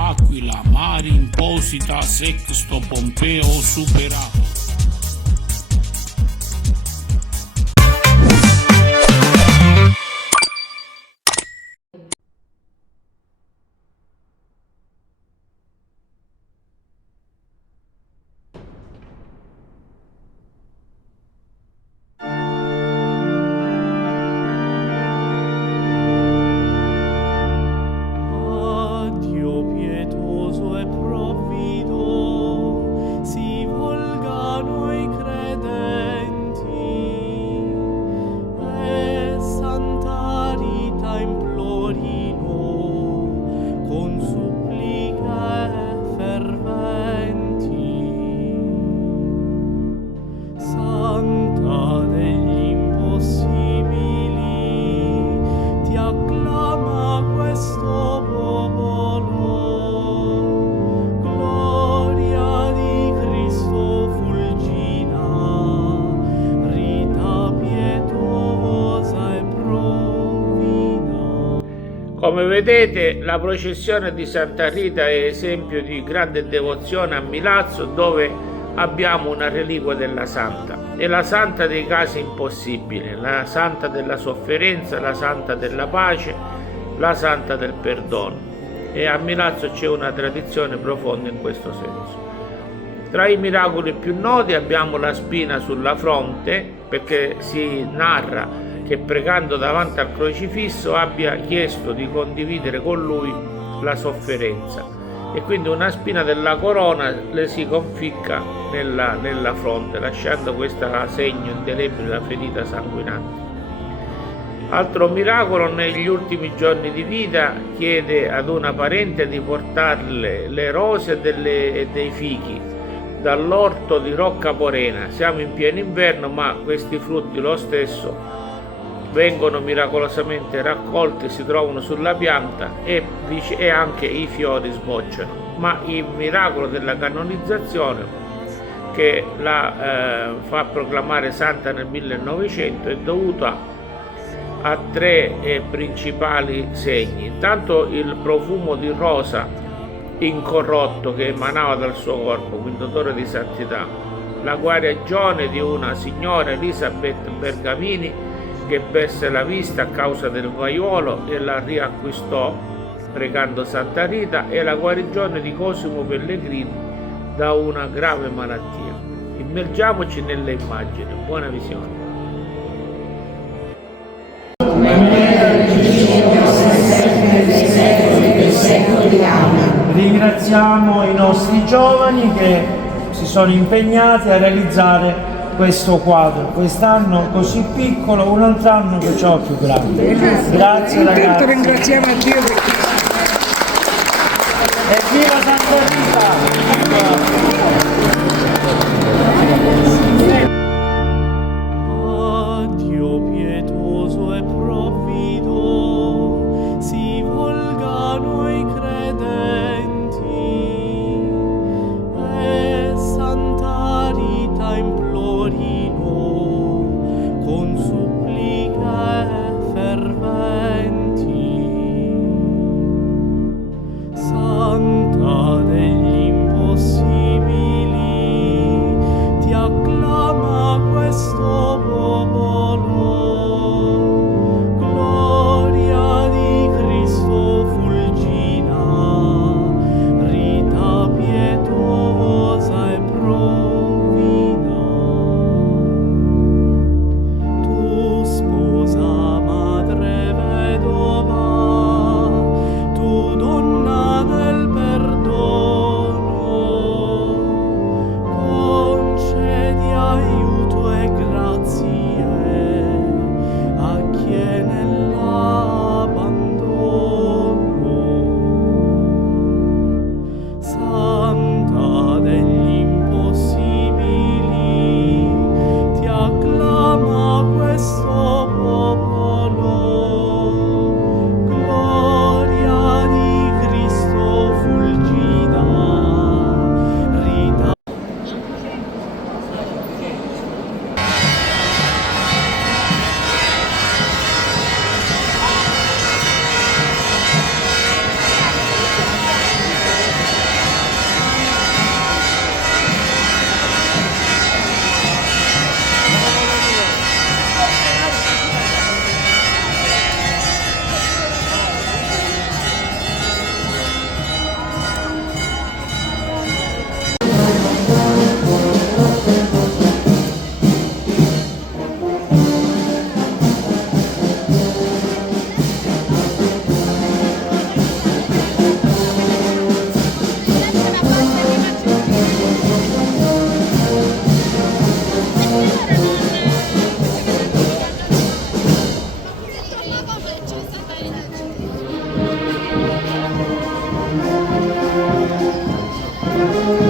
Aquila, Mari Imposita, Sexto Pompeo superato. Come vedete, la processione di Santa Rita è esempio di grande devozione a Milazzo, dove abbiamo una reliquia della Santa. È la Santa dei casi impossibili, la Santa della sofferenza, la Santa della pace, la Santa del perdono. E a Milazzo c'è una tradizione profonda in questo senso. Tra i miracoli più noti abbiamo la spina sulla fronte, perché si narra che pregando davanti al crocifisso abbia chiesto di condividere con lui la sofferenza, e quindi una spina della corona le si conficca nella fronte, lasciando questo segno indelebile, la ferita sanguinante. Altro miracolo: negli ultimi giorni di vita chiede ad una parente di portarle le rose e dei fichi dall'orto di Rocca Porena. Siamo in pieno inverno, ma questi frutti lo stesso vengono miracolosamente raccolti, si trovano sulla pianta e anche i fiori sbocciano. Ma il miracolo della canonizzazione, che la fa proclamare santa nel 1900, è dovuto a tre principali segni. Intanto il profumo di rosa incorrotto che emanava dal suo corpo, quindi odore di santità; la guarigione di una signora, Elisabeth Bergamini, che perse la vista a causa del vaiolo e la riacquistò pregando Santa Rita; e la guarigione di Cosimo Pellegrini da una grave malattia. Immergiamoci nelle immagini. Buona visione. Ringraziamo i nostri giovani che si sono impegnati a realizzare questo quadro, quest'anno così piccolo, un altro anno che ciò più grande. Grazie ragazzi. Ringraziamo a Dio perché... Evviva Santa Rita! Donna del perdono. Grazie.